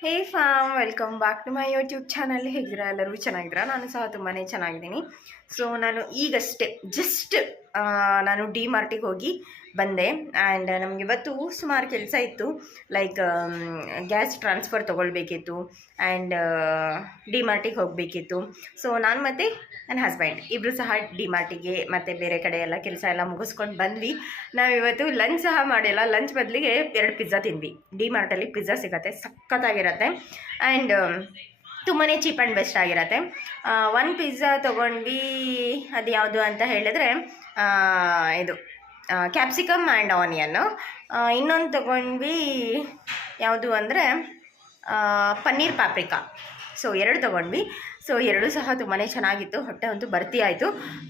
Hey fam, welcome back to my YouTube channel. ಹೇಗಿರ ಎಲ್ಲರೂ ಚೆನ್ನಾಗಿದ್ದೀರಾ? ನಾನು ಸಹ ತುಂಬಾ ಚೆನ್ನಾಗಿದ್ದೀನಿ. ಸೊ ನಾನು ಈಗಷ್ಟೇ ಜಸ್ಟ್ ನಾನು ಡಿ ಮಾರ್ಟಿಗೆ ಹೋಗಿ ಬಂದೆ. ಆ್ಯಂಡ್ ನಮಗೆ ಇವತ್ತು ಸುಮಾರು ಕೆಲಸ ಇತ್ತು. ಲೈಕ್ ಗ್ಯಾಸ್ ಟ್ರಾನ್ಸ್ಫರ್ ತೊಗೊಳ್ಬೇಕಿತ್ತು. ಆ್ಯಂಡ್ ಡಿ ಮಾರ್ಟಿಗೆ ಹೋಗಬೇಕಿತ್ತು. ಸೊ ನಾನು ಮತ್ತು ನನ್ನ ಹಸ್ಬೆಂಡ್ ಇಬ್ಬರು ಸಹ ಡಿ ಮಾರ್ಟಿಗೆ ಮತ್ತು ಬೇರೆ ಕಡೆ ಎಲ್ಲ ಕೆಲಸ ಎಲ್ಲ ಮುಗಿಸ್ಕೊಂಡು ಬಂದ್ವಿ. ನಾವಿವತ್ತು ಲಂಚ್ ಸಹ ಮಾಡಿಲ್ಲ. ಲಂಚ್ ಬದಲಿಗೆ ಎರಡು ಪಿಜ್ಜಾ ತಿಂದ್ವಿ. ಡಿ ಮಾರ್ಟಲ್ಲಿ ಪಿಜ್ಜಾ ಸಿಗುತ್ತೆ. ಸಖತ್ತಾಗಿರುತ್ತೆ. ಆ್ಯಂಡ್ ತುಂಬಾ ಚೀಪ್ ಆ್ಯಂಡ್ ಬೆಸ್ಟ್ ಆಗಿರತ್ತೆ. ಒಂದು ಪಿಜ್ಜಾ ತೊಗೊಂಡ್ವಿ. ಅದು ಯಾವುದು ಅಂತ ಹೇಳಿದ್ರೆ ಇದು ಕ್ಯಾಪ್ಸಿಕಮ್ ಆ್ಯಂಡ್ ಆನಿಯನ್ನು ಇನ್ನೊಂದು ತೊಗೊಂಡ್ವಿ. ಯಾವುದು ಅಂದರೆ ಪನ್ನೀರ್ ಪಾಪ್ರಿಕಾ ಸೊ ಎರಡು ತೊಗೊಂಡ್ವಿ. ಸೊ ಎರಡೂ ಸಹ ತುಂಬಾ ಚೆನ್ನಾಗಿತ್ತು. ಹೊಟ್ಟೆ ಅಂತೂ ಭರ್ತಿ ಆಯಿತು.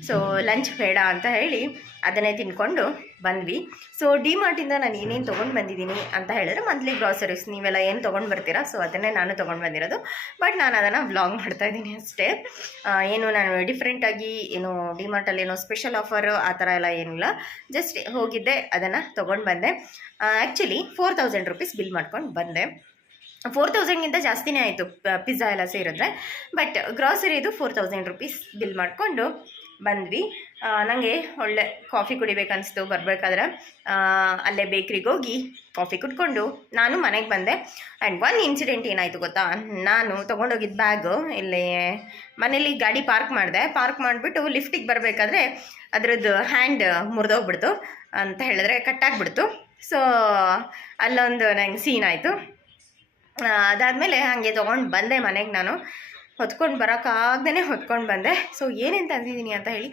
ಸೊ ಲಂಚ್ ಬೇಡ ಅಂತ ಹೇಳಿ ಅದನ್ನೇ ತಿನ್ಕೊಂಡು ಬಂದ್ವಿ. ಸೊ ಡಿ ಮಾರ್ಟಿಂದ ನಾನು ಏನೇನು ತೊಗೊಂಡು ಬಂದಿದ್ದೀನಿ ಅಂತ ಹೇಳಿದ್ರೆ ಮಂತ್ಲಿ ಗ್ರಾಸರೀಸ್ ನೀವೆಲ್ಲ ಏನು ತೊಗೊಂಡು ಬರ್ತೀರಾ? ಸೊ ಅದನ್ನೇ ನಾನು ತೊಗೊಂಡು ಬಂದಿರೋದು. ಬಟ್ ನಾನು ಅದನ್ನು ವ್ಲಾಗ್ ಮಾಡ್ತಾ ಇದ್ದೀನಿ ಅಷ್ಟೇ. ಏನು ನಾನು ಡಿಫ್ರೆಂಟಾಗಿ ಏನು ಡಿ ಮಾರ್ಟಲ್ಲಿ ಏನೋ ಸ್ಪೆಷಲ್ ಆಫರು ಆ ಥರ ಎಲ್ಲ ಏನಿಲ್ಲ. ಜಸ್ಟ್ ಹೋಗಿದ್ದೆ, ಅದನ್ನು ತೊಗೊಂಡು ಬಂದೆ. Actually four thousand rupees bill ಮಾಡ್ಕೊಂಡು ಬಂದೆ. ಫೋರ್ ತೌಸಂಡ್ಗಿಂತ ಜಾಸ್ತಿನೇ ಆಯಿತು ಪಿಜ್ಜಾ ಎಲ್ಲ ಸೇರಿದ್ರೆ. ಬಟ್ ಗ್ರಾಸರಿದು ಫೋರ್ ತೌಸಂಡ್ ರುಪೀಸ್ ಬಿಲ್ ಮಾಡಿಕೊಂಡು ಬಂದ್ವಿ. ನನಗೆ ಒಳ್ಳೆ ಕಾಫಿ ಕುಡಿಬೇಕನ್ನಿಸ್ತು ಬರಬೇಕಾದ್ರೆ. ಅಲ್ಲೇ ಬೇಕ್ರಿಗೆ ಹೋಗಿ ಕಾಫಿ ಕುಟ್ಕೊಂಡು ನಾನು ಮನೆಗೆ ಬಂದೆ. ಆ್ಯಂಡ್ ಒನ್ ಇನ್ಸಿಡೆಂಟ್ ಏನಾಯಿತು ಗೊತ್ತಾ? ನಾನು ತೊಗೊಂಡೋಗಿದ್ದ ಬ್ಯಾಗು ಇಲ್ಲಿ ಮನೇಲಿ ಗಾಡಿ ಪಾರ್ಕ್ ಮಾಡಿದೆ. ಪಾರ್ಕ್ ಮಾಡಿಬಿಟ್ಟು ಲಿಫ್ಟಿಗೆ ಬರಬೇಕಾದ್ರೆ ಅದರದ್ದು ಹ್ಯಾಂಡ್ ಮುರಿದೋಗ್ಬಿಡ್ತು ಅಂತ ಹೇಳಿದ್ರೆ ಕಟ್ಟಾಗ್ಬಿಡ್ತು ಸೊ ಅಲ್ಲೊಂದು ನಂಗೆ ಸೀನ್ ಆಯಿತು. ಅದಾದಮೇಲೆ ಹಾಗೆ ತೊಗೊಂಡು ಬಂದೆ ಮನೆಗೆ ನಾನು. ಹೊತ್ಕೊಂಡು ಬರೋಕ್ಕಾಗ್ದೇ ಹೊತ್ಕೊಂಡು ಬಂದೆ. ಸೊ ಏನೇನು ತಂದಿದ್ದೀನಿ ಅಂತ ಹೇಳಿ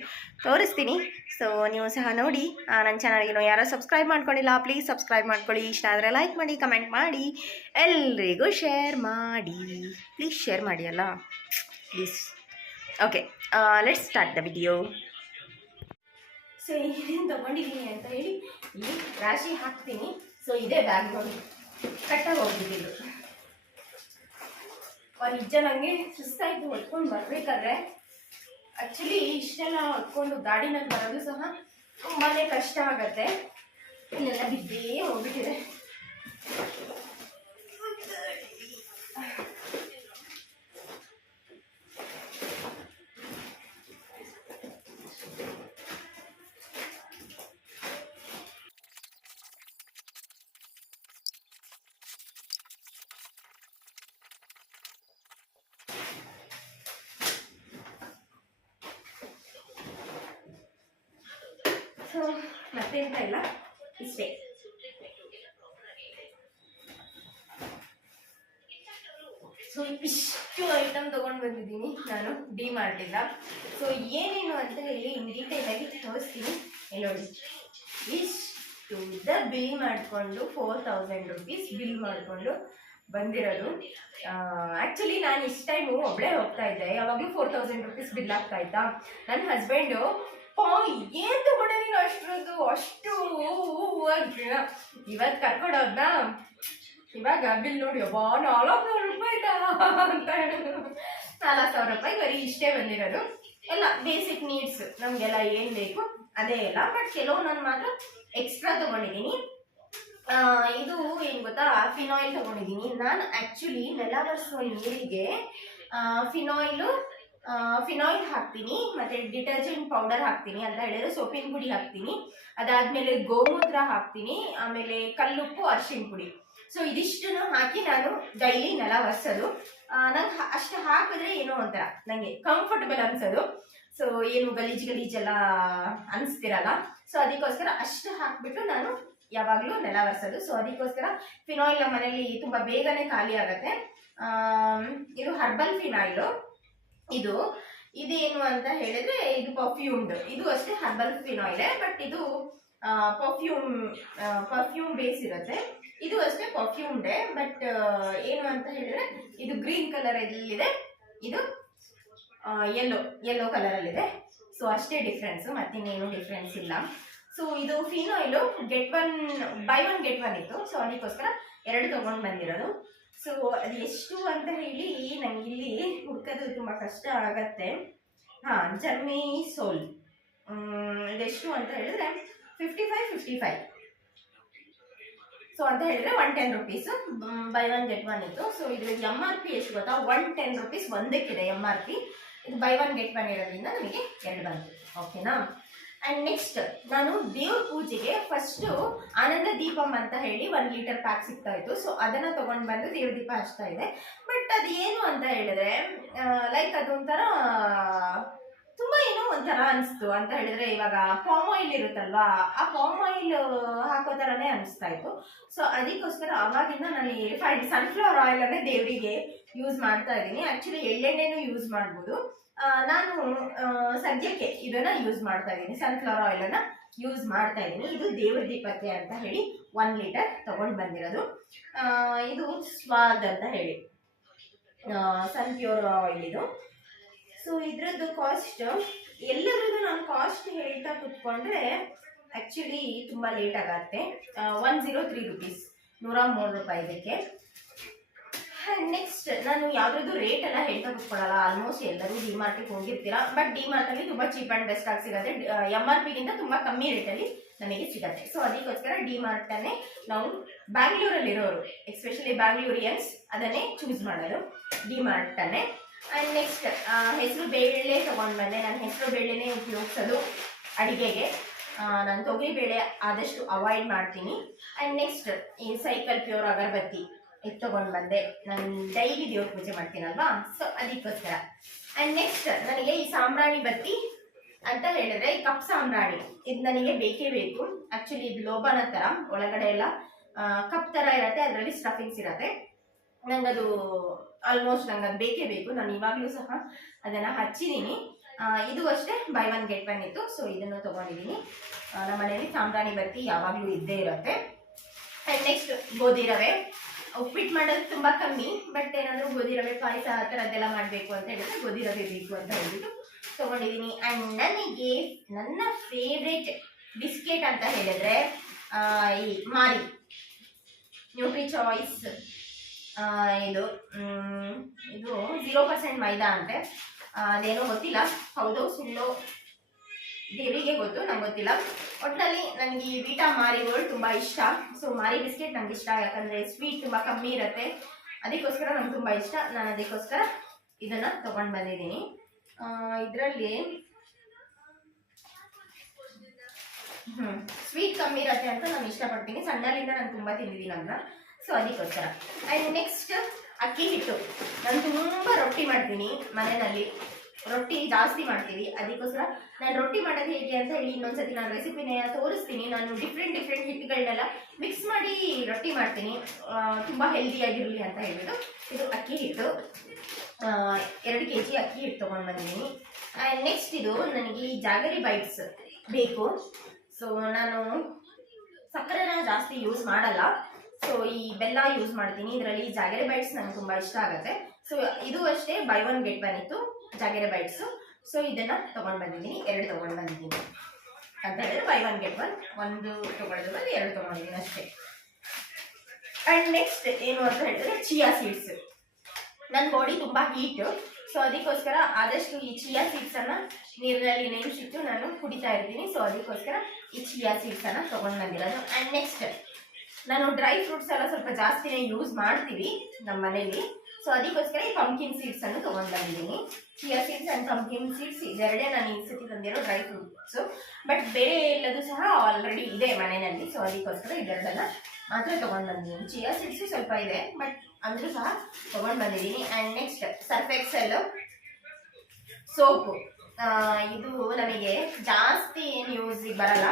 ತೋರಿಸ್ತೀನಿ. ಸೊ ನೀವು ಸಹ ನೋಡಿ ನನ್ನ ಚಾನಲ್ಗೆ ಯಾರೋ ಸಬ್ಸ್ಕ್ರೈಬ್ ಮಾಡ್ಕೊಂಡಿಲ್ಲ ಪ್ಲೀಸ್ ಸಬ್ಸ್ಕ್ರೈಬ್ ಮಾಡ್ಕೊಳ್ಳಿ. ಇಷ್ಟ ಆದರೆ ಲೈಕ್ ಮಾಡಿ ಕಮೆಂಟ್ ಮಾಡಿ. ಎಲ್ರಿಗೂ ಶೇರ್ ಮಾಡಿ. ಪ್ಲೀಸ್ ಶೇರ್ ಮಾಡಿ ಅಲ್ಲ? Please okay let's start the video so ಏನೇನು ತೊಗೊಂಡಿದ್ದೀನಿ ಅಂತ ಹೇಳಿ ರಾಶಿ ಹಾಕ್ತೀನಿ. ಸೊ ಇದೇ ಬ್ಯಾಗ್ ನೋಡಿ. ಕಟ್ಟಾಗಿ ಹೋಗ್ಬಿಟ್ಟಿದ್ದು. ನಿಜ ನನಗೆ ಸುಸ್ತಾಯಿತು ಹೊತ್ಕೊಂಡು ಬರಬೇಕಾದ್ರೆ ಆ್ಯಕ್ಚುಲಿ ಇಷ್ಟೆಲ್ಲ ಹೊತ್ಕೊಂಡು ಗಾಡಿನಲ್ಲಿ ಬರೋದು ಸಹ ತುಂಬಾ ಕಷ್ಟ ಆಗುತ್ತೆ. ಇಲ್ಲೆಲ್ಲ ಬಿದ್ದೇ ಹೋಗ್ಬಿಟ್ಟಿದೆ. ಸೊ ಮತ್ತೆಂತ ಇಲ್ಲ? ಇಷ್ಟೇ. ಸೊ ಇಷ್ಟು ಐಟಮ್ ತೊಗೊಂಡು ಬಂದಿದ್ದೀನಿ ನಾನು ಡಿ ಮಾರ್ಟಿಂದ ಸೊ ಏನೇನು ಅಂತ ಇನ್ ಡೀಟೇಲ್ ಆಗಿ ತೋರಿಸ್ತೀನಿ. ಇಲ್ಲಿ ನೋಡಿ. ಇಷ್ಟು ಉದ್ದ ಬಿಲ್ ಮಾಡಿಕೊಂಡು ಫೋರ್ ತೌಸಂಡ್ ರುಪೀಸ್ ಬಿಲ್ ಮಾಡಿಕೊಂಡು ಬಂದಿರೋದು. ಆ್ಯಕ್ಚುಲಿ ನಾನು ಇಷ್ಟು ಟೈಮು ಒಬ್ಬಳೇ ಹೋಗ್ತಾ ಇದ್ದೆ. ಯಾವಾಗಲೂ ಫೋರ್ ತೌಸಂಡ್ ರುಪೀಸ್ ಬಿಲ್ ಆಗ್ತಾ ಇತ್ತಾ? ನನ್ನ ಹಸ್ಬೆಂಡು ಏನು ತಗೊಂಡೆ ನೀನು ಅಷ್ಟರದ್ದು? ಅಷ್ಟು ಇವತ್ತು ಕರ್ಕೊಂಡೋದ್ನ ಇವಾಗ ಬಿಲ್ ನೋಡಿ ಅಬ್ಬಾ ನಾಲ್ಕು ನೂರು ರೂಪಾಯಿ ಅಂತ ಹೇಳಿದ್ರು ನಾಲ್ಕು ಸಾವಿರ ರೂಪಾಯಿ ಬರೀ ಇಷ್ಟೇ ಬಂದಿರೋದು. ಎಲ್ಲ ಬೇಸಿಕ್ ನೀಡ್ಸ್ ನಮಗೆಲ್ಲ ಏನು ಬೇಕು ಅದೇ ಎಲ್ಲ. ಬಟ್ ಕೆಲವು ನಾನು ಮಾತ್ರ ಎಕ್ಸ್ಟ್ರಾ ತಗೊಂಡಿದ್ದೀನಿ ಇದು ಏನು ಗೊತ್ತಾ? ಫಿನಾಯಿಲ್ ತೊಗೊಂಡಿದ್ದೀನಿ ನಾನು ಆ್ಯಕ್ಚುಲಿ ನೆಲ ಒರೆಸುವ ನೀರಿಗೆ ಫಿನಾಯಿಲು ಫಿನಾಯಿಲ್ ಹಾಕ್ತೀನಿ, ಮತ್ತೆ ಡಿಟರ್ಜೆಂಟ್ ಪೌಡರ್ ಹಾಕ್ತೀನಿ, ಅಂತ ಹೇಳಿದ್ರೆ ಸೋಪಿನ ಪುಡಿ ಹಾಕ್ತೀನಿ. ಅದಾದ್ಮೇಲೆ ಗೋಮೂತ್ರ ಹಾಕ್ತೀನಿ, ಆಮೇಲೆ ಕಲ್ಲುಪ್ಪು, ಅರಿಶಿನ ಪುಡಿ. ಸೊ ಇದಿಷ್ಟನ್ನು ಹಾಕಿ ನಾನು ಡೈಲಿ ನೆಲ ಒರೆಸೋದು. ನಂಗೆ ಅಷ್ಟು ಹಾಕಿದ್ರೆ ಏನೋ ಒಂಥರ ನನಗೆ ಕಂಫರ್ಟಬಲ್ ಅನ್ಸೋದು. ಸೊ ಏನು ಗಲೀಜ್ ಗಲೀಜೆಲ್ಲ ಅನಿಸ್ತಿರಲ್ಲ. ಸೊ ಅದಕ್ಕೋಸ್ಕರ ಅಷ್ಟು ಹಾಕ್ಬಿಟ್ಟು ನಾನು ಯಾವಾಗಲೂ ನೆಲ ಒರೆಸೋದು. ಸೊ ಅದಕ್ಕೋಸ್ಕರ ಫಿನಾಯಿಲ್ ನಮ್ಮ ಮನೇಲಿ ತುಂಬ ಬೇಗನೆ ಖಾಲಿ ಆಗುತ್ತೆ. ಇದು ಹರ್ಬಲ್ ಫಿನಾಯಿಲು ಇದು ಇದೇನು ಅಂತ ಹೇಳಿದ್ರೆ ಇದು ಪರ್ಫ್ಯೂಮ್ಡ್ ಇದು ಅಷ್ಟೇ ಹರ್ಬಲ್ ಫಿನಾಯಿಲೆ ಬಟ್ ಇದು ಪರ್ಫ್ಯೂಮ್ ಪರ್ಫ್ಯೂಮ್ ಬೇಸ್ ಇರುತ್ತೆ. ಇದು ಅಷ್ಟೇ ಪರ್ಫ್ಯೂಮ್ಡೆ ಬಟ್ ಏನು ಅಂತ ಹೇಳಿದ್ರೆ ಇದು ಗ್ರೀನ್ ಕಲರ್ ಇದೆ ಇದು ಯೆಲ್ಲೋ ಯೆಲ್ಲೋ ಕಲರಲ್ಲಿದೆ ಸೊ ಅಷ್ಟೇ ಡಿಫ್ರೆನ್ಸು ಮತ್ತಿನ್ನೇನು ಡಿಫ್ರೆನ್ಸ್ ಇಲ್ಲ. ಸೊ ಇದು phenyl get one buy one get one ಇತ್ತು. ಸೊ ಅದಕ್ಕೋಸ್ಕರ ಎರಡು ತೊಗೊಂಡು ಬಂದಿರೋದು. ಸೊ ಅದು ಎಷ್ಟು ಅಂತ ಹೇಳಿ, ನಂಗೆ ಇಲ್ಲಿ ಹುಡ್ಕೋದು ತುಂಬ ಕಷ್ಟ ಆಗತ್ತೆ. ಹಾಂ, ಜರ್ಮಿ ಸೋಲ್. ಇದೆಷ್ಟು ಅಂತ ಹೇಳಿದ್ರೆ fifty five fifty five so ಅಂತ ಹೇಳಿದ್ರೆ one ten rupees buy one get one ಇತ್ತು. ಸೊ ಇದ್ರ ಎಂ ಆರ್ ಪಿ ಎಷ್ಟು ಗೊತ್ತಾ? ಒನ್ ಟೆನ್ ರುಪೀಸ್ ಒಂದಕ್ಕಿದೆ ಎಂ ಆರ್ ಪಿ ಇದು ಬೈ ಒನ್ ಗೆಟ್ ಒನ್ ಇರೋದ್ರಿಂದ ನಮಗೆ ಎರಡು ಬಂತು. ಓಕೆನಾ ಆ್ಯಂಡ್ ನೆಕ್ಸ್ಟ್ ನಾನು ದೇವ್ರ ಪೂಜೆಗೆ ಫಸ್ಟು ಆನಂದ ದೀಪಂ ಅಂತ ಹೇಳಿ ಒಂದು ಲೀಟರ್ ಪ್ಯಾಕ್ ಸಿಗ್ತಾ ಇತ್ತು. ಸೊ ಅದನ್ನು ತೊಗೊಂಡು ಬಂದು ದೇವ್ರ ದೀಪ ಹಚ್ತಾ ಇದೆ. ಬಟ್ ಅದು ಏನು ಅಂತ ಹೇಳಿದ್ರೆ ಲೈಕ್ ಅದೊಂಥರ, ತುಂಬ ಏನೋ ಒಂಥರ ಅನಿಸ್ತು ಅಂತ ಹೇಳಿದ್ರೆ ಇವಾಗ ಪಾಮ್ ಆಯಿಲ್ ಇರುತ್ತಲ್ವಾ, ಆ ಪಾಮ್ ಆಯಿಲ್ ಹಾಕೋ ಥರನೇ ಅನಿಸ್ತಾ ಇತ್ತು. ಸೊ ಅದಕ್ಕೋಸ್ಕರ ಅವಾಗಿಂದ ನಾನು ಈ ಸನ್ಫ್ಲವರ್ ಅಂದರೆ ದೇವರಿಗೆ ಯೂಸ್ ಮಾಡ್ತಾ ಇದ್ದೀನಿ. ಆ್ಯಕ್ಚುಲಿ ಎಳ್ಳೆಣ್ಣೆನೂ ಯೂಸ್ ಮಾಡ್ಬೋದು. ನಾನು ಸದ್ಯಕ್ಕೆ ಇದನ್ನ ಯೂಸ್ ಮಾಡ್ತಾ ಇದ್ದೀನಿ. ಸನ್ಫ್ಲವರ್ ಆಯಿಲನ್ನು ಯೂಸ್ ಮಾಡ್ತಾ ಇದ್ದೀನಿ. ಇದು ದೇವ್ರ ದೀಪಕ್ಕೆ ಅಂತ ಹೇಳಿ ಒನ್ ಲೀಟರ್ ತಗೊಂಡು ಬಂದಿರೋದು. ಇದು ಸ್ವಾದ್ ಅಂತ ಹೇಳಿ. ಸನ್ ಆಯಿಲ್ ಇದು. ಸೊ ಇದ್ರದ್ದು ಕಾಸ್ಟ್ ಎಲ್ಲರದ್ದು ನಾನು ಕಾಸ್ಟ್ ಹೇಳ್ತಾ ಕುತ್ಕೊಂಡ್ರೆ ಆ್ಯಕ್ಚುಲಿ ತುಂಬ ಲೇಟ್ ಆಗತ್ತೆ. ಒನ್ ಜೀರೋ ತ್ರೀ ರುಪೀಸ್ ನೂರ ಮೂರು ರೂಪಾಯಿ ಇದಕ್ಕೆ. ನೆಕ್ಸ್ಟ್ ನಾನು ಯಾವ್ದ್ರದ್ದು ರೇಟ್ ಎಲ್ಲ ಹೇಳ್ತಾ ಕುತ್ಕೊಳ್ಳಲ್ಲ. ಆಲ್ಮೋಸ್ಟ್ ಎಲ್ಲರೂ ಡಿಮಾರ್ಟಿಗೆ ಹೋಗಿರ್ತೀರಾ. ಬಟ್ ಡಿ ಮಾರ್ಟಲ್ಲಿ ತುಂಬ ಚೀಪ್ ಆ್ಯಂಡ್ ಬೆಸ್ಟ್ ಆಗಿ ಸಿಗುತ್ತೆ. ಎಂ ಆರ್ ಪಿಗಿಂತ ತುಂಬ ಕಮ್ಮಿ ರೇಟಲ್ಲಿ ನಮಗೆ ಸಿಗುತ್ತೆ. ಸೊ ಅದಕ್ಕೋಸ್ಕರ ಡಿ ಮಾರ್ಟನ್ನೇ ನಾವು ಬ್ಯಾಂಗ್ಳೂರಲ್ಲಿರೋರು ಎಸ್ಪೆಷಲಿ ಬ್ಯಾಂಗ್ಳೂರಿಯನ್ಸ್, ಅದನ್ನೇ ಚೂಸ್ ಮಾಡೋದು. ಡಿಮಾರ್ಟನ್ನೇ ಆ್ಯಂಡ್ ನೆಕ್ಸ್ಟ್ ಹೆಸರು ಬೇಳೆ ತೊಗೊಂಡು ಬಂದೆ. ನಾನು ಹೆಸರು ಬೇಳೆನೇ ಉಪಯೋಗಿಸೋದು ಅಡಿಗೆಗೆ. ನಾನು ತೊಗರಿಬೇಳೆ ಆದಷ್ಟು ಅವಾಯ್ಡ್ ಮಾಡ್ತೀನಿ. ಆ್ಯಂಡ್ ನೆಕ್ಸ್ಟ್ ಈ ಸೈಕಲ್ ಪ್ಯೂರ್ ಅಗರಬತ್ತಿ. ಇದು ತೊಗೊಂಡು ಬಂದೆ. ನಾನು ಡೈಲಿ ದೇವ್ರ ಪೂಜೆ ಮಾಡ್ತೀನಲ್ವಾ? ಸೊ ಅದಕ್ಕೋಸ್ಕರ. ಆ್ಯಂಡ್ ನೆಕ್ಸ್ಟ್ ನನಗೆ ಈ ಸಾಂಬ್ರಾಣಿ ಬತ್ತಿ ಅಂತ ಹೇಳಿದ್ರೆ, ಈ ಕಪ್ ಸಾಂಬ್ರಾಣಿ. ಇದು ನನಗೆ ಬೇಕೇ ಬೇಕು. ಆ್ಯಕ್ಚುಲಿ ಇದು ಲೋಬನ ಥರ ಒಳಗಡೆ ಎಲ್ಲ ಕಪ್ ಥರ ಇರುತ್ತೆ, ಅದರಲ್ಲಿ ಸ್ಟಫಿಂಗ್ಸ್ ಇರುತ್ತೆ. ನಂಗದು ಆಲ್ಮೋಸ್ಟ್ ನಂಗೆ ಅದು ಬೇಕೇ ಬೇಕು. ನಾನು ಇವಾಗಲೂ ಸಹ ಅದನ್ನು ಹಚ್ಚಿದ್ದೀನಿ ಇದು ಅಷ್ಟೇ ಬೈ ಒನ್ ಗೆಟ್ ಒನ್ ಇತ್ತು. ಸೊ ಇದನ್ನು ತಗೊಂಡಿದ್ದೀನಿ ನಮ್ಮ ಮನೆಯಲ್ಲಿ ಸಾಂಬ್ರಾಣಿ ಬತ್ತಿ ಯಾವಾಗಲೂ ಇದ್ದೇ ಇರುತ್ತೆ. ಆ್ಯಂಡ್ ನೆಕ್ಸ್ಟ್ ಗೋಧಿ ರವೆ. ಉಪ್ಪಿಟ್ಟು ಮಾಡೋದು ತುಂಬ ಕಮ್ಮಿ ಬಟ್ ಏನಾದರೂ ಗೋಧಿ ರವೆ ಪಾಯಸ ಆ ಥರದ್ದೆಲ್ಲ ಮಾಡಬೇಕು ಅಂತ ಹೇಳಿದ್ರೆ ಗೋಧಿ ರವೆ ಬೇಕು ಅಂತ ಹೇಳ್ಬಿಟ್ಟು ತೊಗೊಂಡಿದ್ದೀನಿ. ಆ್ಯಂಡ್ ನನಗೆ ನನ್ನ ಫೇವ್ರೇಟ್ ಬಿಸ್ಕೆಟ್ ಅಂತ ಹೇಳಿದ್ರೆ ಈ ಮಾರಿ. ನ್ಯೂಟ್ರಿ ಚಾಯ್ಸ್ ಇದು ಇದು ಜೀರೋ ಪರ್ಸೆಂಟ್ ಮೈದಾ ಅಂತೆ. ಅದೇನೋ ಗೊತ್ತಿಲ್ಲ. ಹೌದು, ಸುಳ್ಳು ದೇವರಿಗೆ ಗೊತ್ತು, ನಂಗೆ ಗೊತ್ತಿಲ್ಲ. ಒಟ್ಟಿನಲ್ಲಿ ನನಗೆ ಈ ವೀಟಾ ಮಾರಿಗಳು ತುಂಬ ಇಷ್ಟ. ಸೊ ಮಾರಿ ಬಿಸ್ಕೆಟ್ ನಂಗೆ ಇಷ್ಟ, ಯಾಕಂದರೆ ಸ್ವೀಟ್ ತುಂಬ ಕಮ್ಮಿ ಇರುತ್ತೆ. ಅದಕ್ಕೋಸ್ಕರ ನಂಗೆ ತುಂಬ ಇಷ್ಟ. ನಾನು ಅದಕ್ಕೋಸ್ಕರ ಇದನ್ನು ತೊಗೊಂಡು ಬಂದಿದ್ದೀನಿ. ಇದರಲ್ಲಿ ಹ್ಞೂ ಸ್ವೀಟ್ ಕಮ್ಮಿ ಇರುತ್ತೆ ಅಂತ ನಾನು ಇಷ್ಟಪಡ್ತೀನಿ. ಸಣ್ಣಲ್ಲಿಂದ ನಾನು ತುಂಬ ತಿಂದಿದ್ದೀನಿ ಅದನ್ನ ಸೊ ಅದಕ್ಕೋಸ್ಕರ. ಆ್ಯಂಡ್ ನೆಕ್ಸ್ಟ್ ಅಕ್ಕಿ ಹಿಟ್ಟು. ನಾನು ತುಂಬ ರೊಟ್ಟಿ ಮಾಡ್ತೀನಿ ಮನೆಯಲ್ಲಿ. ರೊಟ್ಟಿ ಜಾಸ್ತಿ ಮಾಡ್ತೀವಿ. ಅದಕ್ಕೋಸ್ಕರ ನಾನು ರೊಟ್ಟಿ ಮಾಡೋದು ಹೇಗೆ ಅಂತ ಹೇಳಿ ಇನ್ನೊಂದ್ಸತಿ ನಾನು ರೆಸಿಪಿನ ತೋರಿಸ್ತೀನಿ. ನಾನು ಡಿಫ್ರೆಂಟ್ ಡಿಫ್ರೆಂಟ್ ಹಿಟ್ಟುಗಳನ್ನೆಲ್ಲ ಮಿಕ್ಸ್ ಮಾಡಿ ರೊಟ್ಟಿ ಮಾಡ್ತೀನಿ. ತುಂಬ ಹೆಲ್ದಿಯಾಗಿರಲಿ ಅಂತ ಹೇಳ್ಬಿಟ್ಟು ಇದು ಅಕ್ಕಿ ಹಿಟ್ಟು. ಎರಡು ಕೆ ಜಿ ಅಕ್ಕಿ ಹಿಟ್ಟು ತೊಗೊಂಡು ಬಂದಿದ್ದೀನಿ. ನೆಕ್ಸ್ಟ್ ಇದು ನನಗೆ ಜಾಗರಿ ಬೈಟ್ಸ್ ಬೇಕು. ಸೊ ನಾನು ಸಕ್ಕರೆನ ಜಾಸ್ತಿ ಯೂಸ್ ಮಾಡಲ್ಲ. ಸೊ ಈ ಬೆಲ್ಲ ಯೂಸ್ ಮಾಡ್ತೀನಿ. ಇದರಲ್ಲಿ ಜಾಗರಿ ಬೈಟ್ಸ್ ನನಗೆ ತುಂಬ ಇಷ್ಟ ಆಗುತ್ತೆ. ಸೊ ಇದು ಅಷ್ಟೇ ಬೈ ಒನ್ ಗೆಟ್ ಬಂದಿತ್ತು ಜಾಗರೆ ಬೈಟ್ಸು ಸೊ ಇದನ್ನು ತೊಗೊಂಡು ಬಂದಿದ್ದೀನಿ. ಎರಡು ತೊಗೊಂಡು ಬಂದಿದ್ದೀನಿ. ಅಂತ ಹೇಳಿದ್ರೆ ಬೈ ಒನ್ ಗೆಟ್ ಒನ್ ಒಂದು ತಗೊಳ್ಳೋದು ಬಂದು ಎರಡು ತೊಗೊಂಡಿದ್ದೀನಿ ಅಷ್ಟೇ. ಆ್ಯಂಡ್ ನೆಕ್ಸ್ಟ್ ಏನು ಅಂತ ಹೇಳಿದ್ರೆ ಚಿಯಾ ಸೀಡ್ಸ್ ನನ್ನ ಬಾಡಿ ತುಂಬ ಹೀಟ್ ಸೊ ಅದಕ್ಕೋಸ್ಕರ ಆದಷ್ಟು ಈ ಚಿಯಾ ಸೀಡ್ಸನ್ನು ನೀರಿನಲ್ಲಿ ನೆನೆಸಿಟ್ಟು ನಾನು ಕುಡಿತಾ ಇರ್ತೀನಿ. ಸೊ ಅದಕ್ಕೋಸ್ಕರ ಈ ಚಿಯಾ ಸೀಡ್ಸನ್ನು ತೊಗೊಂಡು ಬಂದಿರೋದು. ಆ್ಯಂಡ್ ನೆಕ್ಸ್ಟ್ ನಾನು ಡ್ರೈ ಫ್ರೂಟ್ಸ್ ಎಲ್ಲ ಸ್ವಲ್ಪ ಜಾಸ್ತಿನೇ ಯೂಸ್ ಮಾಡ್ತೀವಿ ನಮ್ಮ ಮನೇಲಿ ಸೊ ಅದಕ್ಕೋಸ್ಕರ ಈ ಪಂಕಿನ್ ಸೀಡ್ಸನ್ನು ತೊಗೊಂಡು ಬಂದಿದ್ದೀನಿ. Chia seeds and pumpkin seeds ಇದೆರಡೇ ನಾನು ಈ ಸತಿ ತಂದಿರೋ ಡ್ರೈ ಫ್ರೂಟ್ಸು ಬಟ್ ಬೇರೆ ಎಲ್ಲದೂ ಸಹ ಆಲ್ರೆಡಿ ಇದೆ ಮನೆಯಲ್ಲಿ. ಸೊ ಅದಕ್ಕೋಸ್ಕರ ಇದೆರಡನ್ನ ಮಾತ್ರ ತೊಗೊಂಡು ಬಂದಿದ್ದೀನಿ. ಚಿಯಾ ಸೀಡ್ಸು ಸ್ವಲ್ಪ ಇದೆ ಬಟ್ ಅಂದರೂ ಸಹ ತೊಗೊಂಡು ಬಂದಿದ್ದೀನಿ. And next Surf Excel soap ಇದು ನಮಗೆ ಜಾಸ್ತಿ ಏನು ಯೂಸಿಗೆ ಬರಲ್ಲ.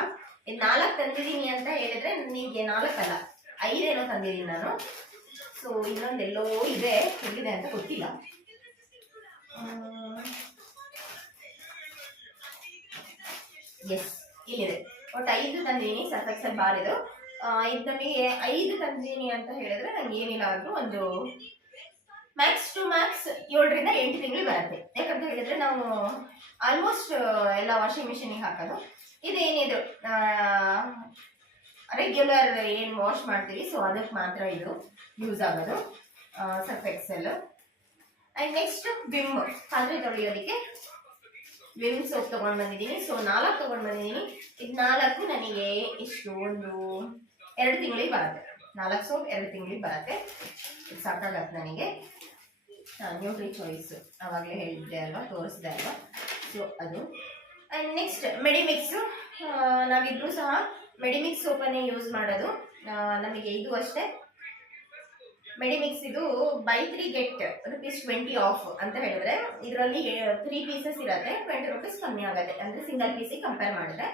ಇದು ನಾಲ್ಕು ತಂದಿದ್ದೀನಿ ಅಂತ ಹೇಳಿದ್ರೆ ನಿಮಗೆ ನಾಲ್ಕಲ್ಲ. ಐದೇನೋ ತಂದಿದ್ದೀನಿ ನಾನು. ಸೊ ಇನ್ನೊಂದೆಲ್ಲೋ ಇದೆ. ಎಲ್ಲಿದೆ ಅಂತ ಗೊತ್ತಿಲ್ಲ. ಎಸ್ ಇಲ್ಲಿದೆ. ಒಟ್ಟು ಐದು ತಂದಿನಿ ಸರ್ಫೆಕ್ಸಲ್ ಬಾರ್ ಇದು. ಇದು ನಮಗೆ ಐದು ತಂದಿನಿ ಅಂತ ಹೇಳಿದ್ರೆ ನಂಗೆ ಏನಿಲ್ಲ ಒಂದು ಮ್ಯಾಕ್ಸ್ ಟು ಮ್ಯಾಕ್ಸ್ ಏಳರಿಂದ ಎಂಟು ತಿಂಗಳು ಬರುತ್ತೆ. ಯಾಕಂತ ಹೇಳಿದ್ರೆ ನಾವು ಆಲ್ಮೋಸ್ಟ್ ಎಲ್ಲ ವಾಷಿಂಗ್ ಮಿಷಿನಿಗೆ ಹಾಕೋದು. ಇದೇನಿದು? ರೆಗ್ಯುಲರ್ ಏನು ವಾಶ್ ಮಾಡ್ತೀವಿ ಸೊ ಅದಕ್ಕೆ ಮಾತ್ರ ಇದು ಯೂಸ್ ಆಗೋದು. Surf Excel and next Vim ಪಾತ್ರೆ ತೊಳೆಯೋದಕ್ಕೆ ವಿಮ್ ಸೋಪ್ ತೊಗೊಂಡು ಬಂದಿದ್ದೀನಿ. ಸೊ ನಾಲ್ಕು ತೊಗೊಂಡು ಬಂದಿದ್ದೀನಿ. ಇದು ನಾಲ್ಕು ನನಗೆ ಇಷ್ಟು ಒಂದು ಎರಡು ತಿಂಗಳಿಗೆ ಬರುತ್ತೆ. ನಾಲ್ಕು ಸೋಪ್ ಎರಡು ತಿಂಗಳಿಗೆ ಬರುತ್ತೆ. ಇದು ಸಾಕಾಗತ್ತೆ ನನಗೆ. ನ್ಯೂಟ್ರಿ ಚಾಯ್ಸ್ ಆವಾಗಲೇ ಹೇಳಿದ್ದೆ ಅಲ್ವಾ? ತೋರಿಸಿದೆ ಅಲ್ವಾ? ಸೊ ಅದು. ಆ್ಯಂಡ್ ನೆಕ್ಸ್ಟ್ ಮೆಡಿಮಿಕ್ಸು ನಾವಿಬ್ರು ಸಹ ಮೆಡಿಮಿಕ್ಸ್ ಸೋಪನ್ನೇ ಯೂಸ್ ಮಾಡೋದು. ನಮಗೆ ಇದು ಅಷ್ಟೇ. ಮೆಡಿಮಿಕ್ಸ್ ಇದು buy three get rupees twenty off ಅಂತ ಹೇಳಿದ್ರೆ, ಇದರಲ್ಲಿ ತ್ರೀ ಪೀಸಸ್ ಇರುತ್ತೆ ಟ್ವೆಂಟಿ ರುಪೀಸ್ ಕಮ್ಮಿ ಆಗುತ್ತೆ. ಅಂದ್ರೆ ಸಿಂಗಲ್ ಪೀಸಿಗೆ ಕಂಪೇರ್ ಮಾಡಿದ್ರೆ.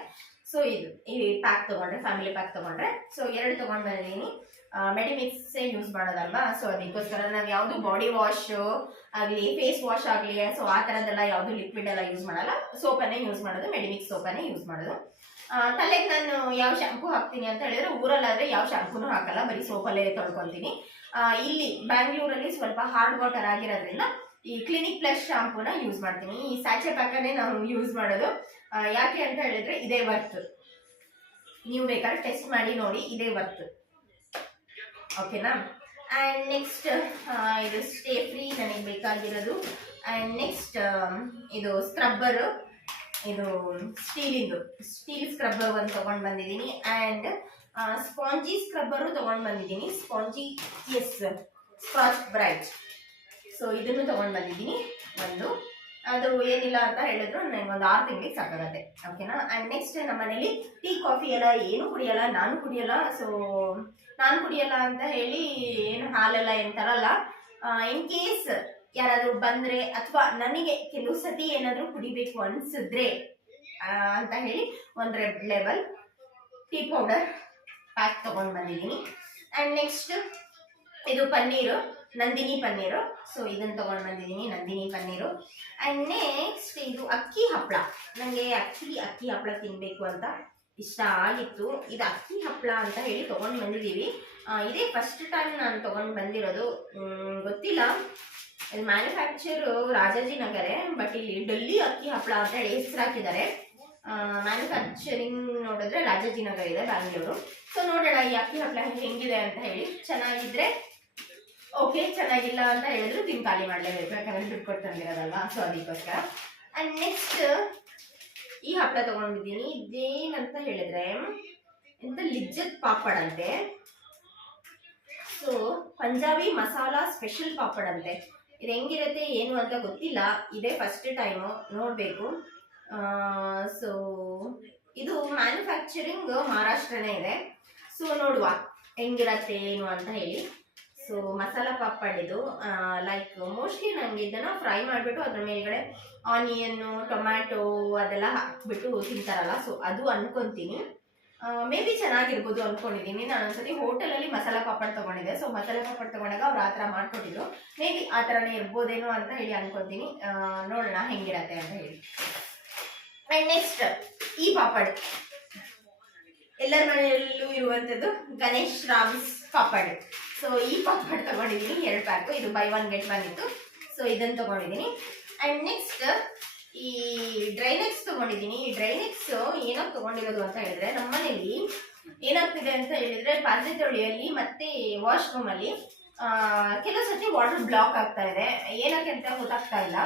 ಸೊ ಇದು, ಈ ಪ್ಯಾಕ್ ತಗೊಂಡ್ರೆ ಫ್ಯಾಮಿಲಿ ಪ್ಯಾಕ್ ತಗೊಂಡ್ರೆ ಸೊ ಎರಡು ತಗೊಂಡ್ ಬಂದಿದ್ದೀನಿ ಮೆಡಿಮಿಕ್ಸೇ ಯೂಸ್ ಮಾಡೋದಲ್ವಾ? ಸೊ ಅದಕ್ಕೋಸ್ಕರ ನಾವು ಯಾವುದು ಬಾಡಿ ವಾಶ್ ಆಗಲಿ ಫೇಸ್ ವಾಶ್ ಆಗಲಿ ಸೊ ಆ ಥರದ್ದೆಲ್ಲ ಯಾವುದು ಲಿಕ್ವಿಡ್ ಎಲ್ಲ ಯೂಸ್ ಮಾಡಲ್ಲ. ಸೋಪನ್ನೇ ಯೂಸ್ ಮಾಡೋದು ಮೆಡಿಮಿಕ್ಸ್ ಸೋಪನ್ನೇ ಯೂಸ್ ಮಾಡೋದು. ತಲೆಗೆ ನಾನು ಯಾವ ಶಾಂಪೂ ಹಾಕ್ತೀನಿ ಅಂತ ಹೇಳಿದ್ರೆ ಊರಲ್ಲಾದ್ರೆ ಯಾವ ಶಾಂಪೂನು ಹಾಕಲ್ಲ, ಬರೀ ಸೋಪಲ್ಲೇ ತೊಳ್ಕೊತೀನಿ. ಇಲ್ಲಿ ಬ್ಯಾಂಗ್ಳೂರಲ್ಲಿ ಸ್ವಲ್ಪ ಹಾರ್ಡ್ ವಾಟರ್ ಆಗಿರೋದ್ರಿಂದ ಈ ಕ್ಲಿನಿಕ್ ಪ್ಲಸ್ ಶಾಂಪೂನ ಯೂಸ್ ಮಾಡ್ತೀನಿ. ಈ ಸ್ಯಾಚೆ ಪ್ಯಾಕನ್ನೇ ನಾವು ಯೂಸ್ ಮಾಡೋದು ಯಾಕೆ ಅಂತ ಹೇಳಿದ್ರೆ ಇದೇ ವರ್ತ್ ನೀವು ಬೇಕಾದ್ರೆ ಟೆಸ್ಟ್ ಮಾಡಿ ನೋಡಿ, ಇದೇ ವರ್ತ್ ಓಕೆನಾ ಆ್ಯಂಡ್ ನೆಕ್ಸ್ಟ್ ಇದು ಸ್ಟೇ ಫ್ರೀ ನನಗೆ ಬೇಕಾಗಿರೋದು. ಆ್ಯಂಡ್ ನೆಕ್ಸ್ಟ್ ಇದು ಸ್ಕ್ರಬ್ಬರು ಇದು ಸ್ಟೀಲಿಂದು, ಸ್ಟೀಲ್ ಸ್ಕ್ರಬ್ಬರ್ ಒಂದು ತೊಗೊಂಡು ಬಂದಿದ್ದೀನಿ. ಆ್ಯಂಡ್ ಸ್ಪಾಂಜಿ ಸ್ಕ್ರಬ್ಬರು ತೊಗೊಂಡು ಬಂದಿದ್ದೀನಿ. Spongy Scotch Brite. ಸೊ ಇದನ್ನು ತೊಗೊಂಡು ಬಂದಿದ್ದೀನಿ ಒಂದು. ಅದು ಏನಿಲ್ಲ ಅಂತ ಹೇಳಿದ್ರು ನನಗೆ ಒಂದು ಆರು ತಿಂಗಳಿಗೆ ಸಾಕಾಗತ್ತೆ. ಓಕೆನಾ ಆ್ಯಂಡ್ ನೆಕ್ಸ್ಟ್ ನಮ್ಮ ಮನೇಲಿ ಟೀ, ಕಾಫಿ ಎಲ್ಲ ಏನು ಕುಡಿಯಲ್ಲ, ನಾನು ಕುಡಿಯಲ್ಲ. ಸೊ ನಾನು ಕುಡಿಯಲ್ಲ ಅಂತ ಹೇಳಿ ಏನು ಹಾಲೆಲ್ಲ ಏನು ತರಲ್ಲ. ಇನ್ ಕೇಸ್ ಯಾರಾದರೂ ಬಂದ್ರೆ ಅಥವಾ ನನಗೆ ಕೆಲವು ಸತಿ ಏನಾದರೂ ಕುಡಿಬೇಕು ಅನ್ಸಿದ್ರೆ ಅಂತ ಹೇಳಿ ಒಂದು ರೆಡ್ ಲೆವೆಲ್ ಟೀ ಪೌಡರ್ ಪ್ಯಾಕ್ ತಗೊಂಡ್ ಬಂದಿದ್ದೀನಿ. ಅಂಡ್ ನೆಕ್ಸ್ಟ್ ಇದು ಪನ್ನೀರು, ನಂದಿನಿ ಪನ್ನೀರು. ಸೊ ಇದನ್ನು ತಗೊಂಡ್ ಬಂದಿದ್ದೀನಿ, ನಂದಿನಿ ಪನ್ನೀರು. ಆ್ಯಂಡ್ ನೆಕ್ಸ್ಟ್ ಇದು ಅಕ್ಕಿ ಹಪ್ಪಳ ನನಗೆ ಅಕ್ಕಿ ಅಕ್ಕಿ ಹಪ್ಪಳ ತಿನ್ನಬೇಕು ಅಂತ ಇಷ್ಟ ಆಗಿತ್ತು. ಇದು ಅಕ್ಕಿ ಹಪ್ಪಳ ಅಂತ ಹೇಳಿ ತೊಗೊಂಡು ಬಂದಿದ್ದೀವಿ. ಇದೇ ಫಸ್ಟ್ ಟೈಮ್ ನಾನು ತೊಗೊಂಡು ಬಂದಿರೋದು ಗೊತ್ತಿಲ್ಲ. ಇದು ರಾಜಾಜಿ ನಗರೇ ಬಟ್ ಇಲ್ಲಿ ಡಲ್ಲಿ ಅಕ್ಕಿ ಹಪ್ಪಳ ಅಂತ ಹೇಳಿ ಹೆಸರು ಹಾಕಿದ್ದಾರೆ. ಮ್ಯಾನುಫ್ಯಾಕ್ಚರಿಂಗ್ ನೋಡಿದ್ರೆ ರಾಜಾಜಿನಗರ ಇದೆ, ಬ್ಯಾಂಗ್ಳೂರು. ಸೊ ನೋಡೋಣ ಈ ಅಕ್ಕಿ ಹಪ್ಪಳ ಹೆಂಗಿದೆ ಅಂತ ಹೇಳಿ. ಚೆನ್ನಾಗಿದ್ರೆ ಓಕೆ ಚೆನ್ನಾಗಿಲ್ಲ ಅಂತ ಹೇಳಿದ್ರು ತಿನ್ ಖಾಲಿ ಮಾಡಲೇಬೇಕು, ಯಾಕಂದ್ರೆ ದುಡ್ಡು ಕೊಟ್ಟು ಸೊ ಅದಕ್ಕೋಸ್ಕರ. ಆ್ಯಂಡ್ ನೆಕ್ಸ್ಟ್ ಈ ಹಪ್ಪಳ ತಗೊಂಡಿದ್ದೀನಿ. ಇದೇನಂತ ಹೇಳಿದ್ರೆ ಎಂತ ಲಿಜ್ಜತ್ ಪಾಪಡ್ ಅಂತೆ. ಸೊ ಪಂಜಾಬಿ ಮಸಾಲಾ ಸ್ಪೆಷಲ್ ಪಾಪಡ್ ಅಂತೆ. ಇದು ಹೆಂಗಿರುತ್ತೆ, ಏನು ಅಂತ ಗೊತ್ತಿಲ್ಲ. ಇದೇ ಫಸ್ಟ್ ಟೈಮು ನೋಡಬೇಕು. ಸೊ ಇದು ಮ್ಯಾನುಫ್ಯಾಕ್ಚರಿಂಗ್ ಮಹಾರಾಷ್ಟ್ರನೇ ಇದೆ. ಸೊ ನೋಡುವ ಹೆಂಗಿರತ್ತೆ, ಏನು ಅಂತ ಹೇಳಿ. ಸೊ ಮಸಾಲ ಇದು ಲೈಕ್ ಮೋಸ್ಟ್ಲಿ ನನಗೆ ಇದನ್ನು ಫ್ರೈ ಮಾಡಿಬಿಟ್ಟು ಅದ್ರ ಮೇಲ್ಗಡೆ ಆನಿಯನ್ನು ಟೊಮ್ಯಾಟೊ ಅದೆಲ್ಲ ಹಾಕ್ಬಿಟ್ಟು ತಿಂತಾರಲ್ಲ. ಸೊ ಅದು ಅನ್ಕೊಂತೀನಿ. ಮೇ ಬಿ ಚೆನ್ನಾಗಿರ್ಬೋದು ಅನ್ಕೊಂಡಿದ್ದೀನಿ ನಾನು ಒಂದ್ಸತಿ ಹೋಟೆಲಲ್ಲಿ ಮಸಾಲಾ ಪಾಪಡ್ ತಗೊಂಡಿದ್ದೆ. ಸೊ ಮಸಾಲೆ ಪಾಪಡ್ ತಗೊಂಡಾಗ ಅವ್ರು ಆ ಥರ ಮಾಡ್ಕೊಟ್ಟಿದ್ರು. ಮೇ ಬಿ ಆ ಥರನೇ ಇರ್ಬೋದೇನೋ ಅಂತ ಹೇಳಿ ಅನ್ಕೊತೀನಿ ನೋಡೋಣ ಹೆಂಗಿರತ್ತೆ ಅಂತ ಹೇಳಿ. ಆ್ಯಂಡ್ ನೆಕ್ಸ್ಟ್ ಈ ಪಾಪಡ್. ಎಲ್ಲರ ಮನೆಯಲ್ಲೂ ಇರುವಂಥದ್ದು ಗಣೇಶ್ ರಾಮ್ಸ್ ಪಾಪಡ್. ಸೊ ಈ ಪಾಪಡ್ ತಗೊಂಡಿದ್ದೀನಿ. ಎರಡು ಪ್ಯಾಕು. ಇದು ಬೈ ಒನ್ ಗೆಟ್ ಒನ್ ಇತ್ತು. ಸೊ ಇದನ್ನು ತಗೊಂಡಿದ್ದೀನಿ. ಆ್ಯಂಡ್ ನೆಕ್ಸ್ಟ್ ಈ ಡ್ರೈನೆಕ್ಸ್ ತಗೊಂಡಿದ್ದೀನಿ. ಈ ಡ್ರೈನೆಕ್ಸ್ ಏನಕ್ಕೆ ತಗೊಂಡಿರೋದು ಅಂತ ಹೇಳಿದ್ರೆ ಮನೆಯಲ್ಲಿ ಏನಾಗ್ತಿದೆ ಅಂತ ಹೇಳಿದ್ರೆ ಪಾತ್ರೆ ತೊಳೆಯಲ್ಲಿ ಮತ್ತೆ ವಾಶ್ರೂಮಲ್ಲಿ ಕೆಲವು ಸತಿ ವಾಟರ್ ಬ್ಲಾಕ್ ಆಗ್ತಾ ಇದೆ. ಏನಕ್ಕೆ ಅಂತ ಗೊತ್ತಾಗ್ತಾ ಇಲ್ಲ.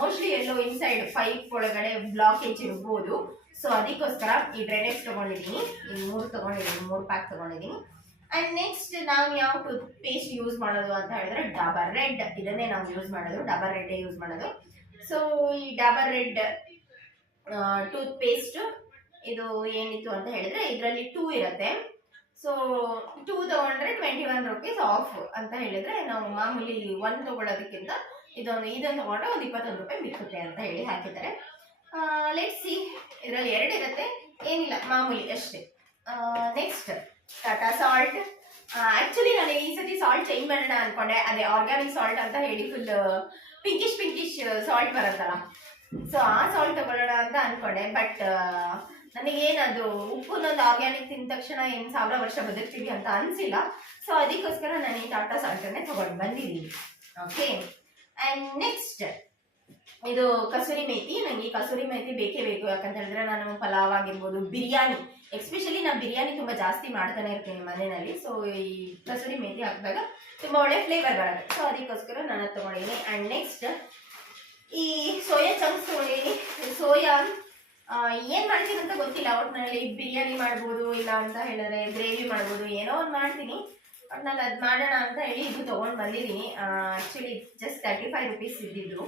ಮೋಸ್ಟ್ಲಿ ಎಲ್ಲೋ ಇನ್ಸೈಡ್ ಪೈಪ್ ಒಳಗಡೆ ಬ್ಲಾಕೇಜ್ ಇರ್ಬೋದು ಸೊ ಅದಕ್ಕೋಸ್ಕರ ಈ ಡ್ರೈನೆಕ್ಸ್ ತೊಗೊಂಡಿದ್ದೀನಿ. ಈ ಮೂರು ತಗೊಂಡಿದ್ದೀನಿ, ಮೂರು ಪ್ಯಾಕ್ ತಗೊಂಡಿದ್ದೀನಿ. ಆ್ಯಂಡ್ ನೆಕ್ಸ್ಟ್ ನಾವು ಯಾವ ಟೂತ್ ಪೇಸ್ಟ್ ಯೂಸ್ ಮಾಡೋದು ಅಂತ ಹೇಳಿದ್ರೆ ಡಾಬರ್ ರೆಡ್. ಇದನ್ನೇ ನಾವು ಯೂಸ್ ಮಾಡೋದು ಡಾಬರ್ ರೆಡ್ಡೇ ಯೂಸ್ ಮಾಡೋದು. ಸೊ ಈ ಡಾಬರ್ ರೆಡ್ ಟೂತ್ ಪೇಸ್ಟ್ ಇದು ಏನಿತ್ತು ಅಂತ ಹೇಳಿದ್ರೆ ಇದರಲ್ಲಿ ಟೂ ಇರುತ್ತೆ. ಸೊ ಟೂ ತಗೊಂಡ್ರೆ ಟ್ವೆಂಟಿ ಒನ್ ರುಪೀಸ್ ಆಫ್ ಅಂತ ಹೇಳಿದ್ರೆ ನಾವು ಮಾಮೂಲಿ ಒನ್ ತಗೊಳ್ಳೋದಕ್ಕಿಂತ ಇದೊಂದು ಇದನ್ನು ತಗೊಂಡ್ರೆ ಒಂದು ಇಪ್ಪತ್ತೊಂದು ರೂಪಾಯಿ ಮಿಕ್ಕುತ್ತೆ ಅಂತ ಹೇಳಿ ಹಾಕಿದ್ದಾರೆ. ಸಿ ಇದರಲ್ಲಿ ಎರಡು ಇರುತ್ತೆ, ಏನಿಲ್ಲ, ಮಾಮೂಲಿ ಅಷ್ಟೇ. Next Tata salt. ಆ್ಯಕ್ಚುಲಿ ನಾನು ಈ ಸತಿ ಸಾಲ್ಟ್ ಚೇಂಜ್ ಮಾಡೋಣ ಅನ್ಕೊಂಡೆ, ಅದೇ ಆರ್ಗ್ಯಾನಿಕ್ ಸಾಲ್ಟ್ ಅಂತ ಹೇಳಿ ಫುಲ್ ಪಿಂಕಿಶ್ ಪಿಂಕಿಶ್ ಸಾಲ್ಟ್ ಬರುತ್ತಲ್ಲ. ಸೊ ಆ ಸಾಲ್ಟ್ ತಗೊಳ್ಳೋಣ ಅಂತ ಅನ್ಕೊಂಡೆ ಬಟ್ ನನಗೇನದು, ಉಪ್ಪುನೊಂದು ಆರ್ಗ್ಯಾನಿಕ್ ತಿಂದ ತಕ್ಷಣ ಏನು ಸಾವಿರ ವರ್ಷ ಬದುಕ್ತೀವಿ ಅಂತ ಅನಿಸಿಲ್ಲ. ಸೊ ಅದಕ್ಕೋಸ್ಕರ ನಾನು ಈ ಟಾಟಾ ಸಾಲ್ಟನ್ನೇ ತಗೊಂಡು ಬಂದಿದ್ದೀನಿ. ಓಕೆ ಆ್ಯಂಡ್ ನೆಕ್ಸ್ಟ್ ಇದು ಕಸೂರಿ ಮೇಥಿ ನನಗೆ ಕಸೂರಿ ಮೇಥಿ ಬೇಕೇ ಬೇಕು. ಯಾಕಂತ ಹೇಳಿದ್ರೆ ನಾನು ಪಲಾವ್ ಆಗಿರ್ಬೋದು, ಬಿರಿಯಾನಿ. ಎಸ್ಪೆಷಲಿ ನಾನು ಬಿರಿಯಾನಿ ತುಂಬ ಜಾಸ್ತಿ ಮಾಡ್ತಾನೆ ಇರ್ತೀನಿ ಮನೆಯಲ್ಲಿ. ಸೊ ಈ ಕಸೂರಿ ಮೇಥಿ ಹಾಕಿದಾಗ ತುಂಬ ಒಳ್ಳೆ ಫ್ಲೇವರ್ ಬರುತ್ತೆ. ಸೊ ಅದಕ್ಕೋಸ್ಕರ ನಾನು ಅದು ತೊಗೊಂಡಿದ್ದೀನಿ. ಆ್ಯಂಡ್ ನೆಕ್ಸ್ಟ್ ಈ ಸೋಯಾ ಚಂಕ್ಸ್ ತೊಗೊಂಡಿದ್ದೀನಿ. ಸೋಯಾ ಏನು ಮಾಡ್ತೀನಿ ಅಂತ ಗೊತ್ತಿಲ್ಲ. ಒಟ್ಟಿನಲ್ಲಿ ಬಿರಿಯಾನಿ ಮಾಡ್ಬೋದು, ಇಲ್ಲ ಅಂತ ಹೇಳಿದ್ರೆ ಗ್ರೇವಿ ಮಾಡ್ಬೋದು, ಏನೋ ಒಂದು ಮಾಡ್ತೀನಿ. ನಾನು ಅದು ಮಾಡೋಣ ಅಂತ ಹೇಳಿ ಇದು ತೊಗೊಂಡು ಬಂದಿದ್ದೀನಿ. Actually just thirty five rupees ಇದ್ದಿದ್ದು.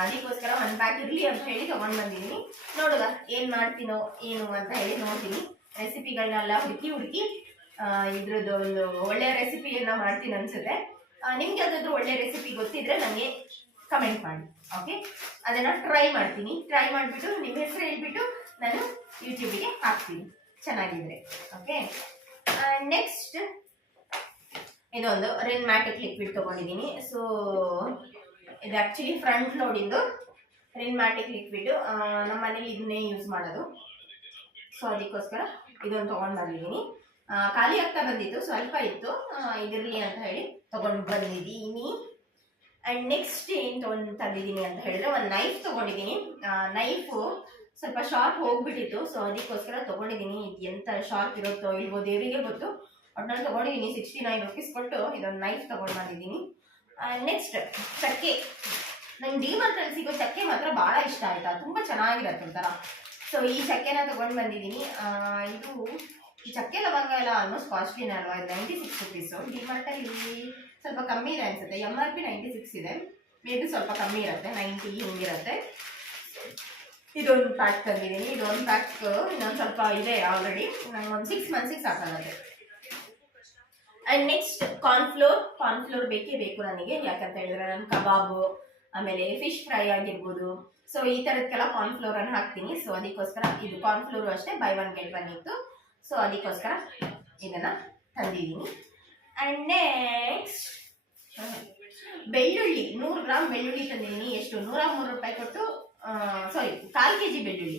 ಅದಕ್ಕೋಸ್ಕರ ಒಂದು ಪ್ಯಾಕ್ ಇರಲಿ ಅಂತ ಹೇಳಿ ತೊಗೊಂಡು ಬಂದಿದ್ದೀನಿ. ನೋಡುವ ಏನು ಮಾಡ್ತೀನೋ ಏನು ಅಂತ ಹೇಳಿ ನೋಡ್ತೀನಿ. ರೆಸಿಪಿಗಳನ್ನೆಲ್ಲ ಹುಡುಕಿ ಹುಡುಕಿ ಇದ್ರದ್ದು ಒಂದು ಒಳ್ಳೆಯ ರೆಸಿಪಿಯನ್ನು ಮಾಡ್ತೀನಿ ಅನ್ಸುತ್ತೆ. ನಿಮ್ಗೆ ಯಾವುದಾದ್ರೂ ಒಳ್ಳೆ ರೆಸಿಪಿ ಗೊತ್ತಿದ್ರೆ ನನಗೆ ಕಮೆಂಟ್ ಮಾಡಿ ಓಕೆ ಅದನ್ನು ಟ್ರೈ ಮಾಡ್ತೀನಿ. ಟ್ರೈ ಮಾಡಿಬಿಟ್ಟು ನಿಮ್ಮ ಹೆಸರು ಹೇಳ್ಬಿಟ್ಟು ನಾನು ಯೂಟ್ಯೂಬಿಗೆ ಹಾಕ್ತೀನಿ. ಚೆನ್ನಾಗಿದ್ರೆ ಓಕೆ ನೆಕ್ಸ್ಟ್ ಇದೊಂದು ರೆನ್ ಮ್ಯಾಟಿಕ್ ಲಿಕ್ವಿಡ್ ತೊಗೊಂಡಿದ್ದೀನಿ. ಸೊ ಇದು ಆ್ಯಕ್ಚುಲಿ ಫ್ರಂಟ್ ಲೋಡಿಂದು ರಿನ್ಮ್ಯಾಟಿಕ್ ಲಿಕ್ವಿಡ್ ನಮ್ಮ ಮನೇಲಿ ಇದನ್ನೇ ಯೂಸ್ ಮಾಡೋದು. ಸೊ ಅದಕ್ಕೋಸ್ಕರ ಇದೊಂದು ತೊಗೊಂಡು ಬಂದಿದ್ದೀನಿ. ಖಾಲಿ ಆಗ್ತಾ ಬಂದಿತ್ತು ಸ್ವಲ್ಪ ಇತ್ತು. ಇದಿರಲಿ ಅಂತ ಹೇಳಿ ತೊಗೊಂಡು ಬಂದಿದ್ದೀನಿ. ಆ್ಯಂಡ್ ನೆಕ್ಸ್ಟ್ ಏನು ತೊಗೊಂಡು ತಂದಿದ್ದೀನಿ ಅಂತ ಹೇಳಿದ್ರೆ ಒಂದು ನೈಫ್ ತೊಗೊಂಡಿದ್ದೀನಿ. ನೈಫು ಸ್ವಲ್ಪ ಶಾರ್ಪ್ ಹೋಗ್ಬಿಟ್ಟಿತ್ತು. ಸೊ ಅದಕ್ಕೋಸ್ಕರ ತೊಗೊಂಡಿದ್ದೀನಿ. ಇದು ಎಂಥ ಶಾರ್ಪ್ ಇರುತ್ತೋ ಇಲ್ವೋ ದೇವರಿಗೆ ಗೊತ್ತು. ಒಟ್ನಲ್ಲಿ ತೊಗೊಂಡಿದ್ದೀನಿ ಸಿಕ್ಸ್ಟಿ ನೈನ್ ರುಪೀಸ್ ಕೊಟ್ಟು ಇದೊಂದು ನೈಫ್ ತೊಗೊಂಡು ಬಂದಿದ್ದೀನಿ. ನೆಕ್ಸ್ಟ್ ಚಕ್ಕೆ. ನಂಗೆ ಡಿಮಾರ್ಟಲ್ಲಿ ಸಿಗೋ ಚಕ್ಕೆ ಮಾತ್ರ ಭಾಳ ಇಷ್ಟ ಆಯಿತಾ? ತುಂಬ ಚೆನ್ನಾಗಿರತ್ತೆ ಒಂಥರ. ಸೊ ಈ ಚಕ್ಕೆನ ತೊಗೊಂಡು ಬಂದಿದ್ದೀನಿ. ಇದು ಈ ಚಕ್ಕೆ ಲವಂಗ ಎಲ್ಲ ಆಲ್ಮೋಸ್ಟ್ ಕಾಸ್ಟ್ಲಿನ ಅಲ್ವಾ? ಇದು ನೈಂಟಿ ಸಿಕ್ಸ್ ರುಪೀಸು ಡಿಮಾರ್ಟಲ್ಲಿ ಸ್ವಲ್ಪ ಕಮ್ಮಿ ಇದೆ ಅನಿಸುತ್ತೆ. M R P ninety six ಇದೆ. ಮೇ ಬಿ ಸ್ವಲ್ಪ ಕಮ್ಮಿ ಇರುತ್ತೆ. ನೈಂಟಿ ಹಿಂಗಿರುತ್ತೆ. ಇದೊಂದು ಪ್ಯಾಕ್ ತಂದಿದ್ದೀನಿ. ಇದೊಂದು ಪ್ಯಾಕ್ ಇನ್ನೊಂದು ಸ್ವಲ್ಪ ಇದೆ ಆಲ್ರೆಡಿ ನಂಗೆ ಒಂದು ಸಿಕ್ಸ್ ಮಂತ್ಸಿಗೆ ಸಾಕಾಗುತ್ತೆ. ಆ್ಯಂಡ್ ನೆಕ್ಸ್ಟ್ ಕಾರ್ನ್ಫ್ಲೋರ್ ಕಾರ್ನ್ಫ್ಲೋರ್ ಬೇಕೇ ಬೇಕು ನನಗೆ. ಯಾಕಂತ ಹೇಳಿದ್ರೆ ನಾನು ಕಬಾಬು, ಆಮೇಲೆ ಫಿಶ್ ಫ್ರೈ ಆಗಿರ್ಬೋದು. ಸೊ ಈ ಥರದಕ್ಕೆಲ್ಲ ಕಾರ್ನ್ಫ್ಲೋರನ್ನು ಹಾಕ್ತೀನಿ. ಸೊ ಅದಕ್ಕೋಸ್ಕರ ಇದು ಕಾರ್ನ್ಫ್ಲೋರು ಅಷ್ಟೇ. ಬೈ ಒನ್ ಗೆಟ್ ಒನ್ ಇತ್ತು. ಸೊ ಅದಕ್ಕೋಸ್ಕರ ಇದನ್ನು ತಂದಿದ್ದೀನಿ. ಆ್ಯಂಡ್ ನೆಕ್ಸ್ಟ್ ಬೆಳ್ಳುಳ್ಳಿ. ನೂರು ಗ್ರಾಮ್ ಬೆಳ್ಳುಳ್ಳಿ ತಂದಿದ್ದೀನಿ. ಎಷ್ಟು? ನೂರ ಮೂರು ರೂಪಾಯಿ ಕೊಟ್ಟು ಸಾರಿ ಕಾಲು ಕೆ ಜಿ ಬೆಳ್ಳುಳ್ಳಿ.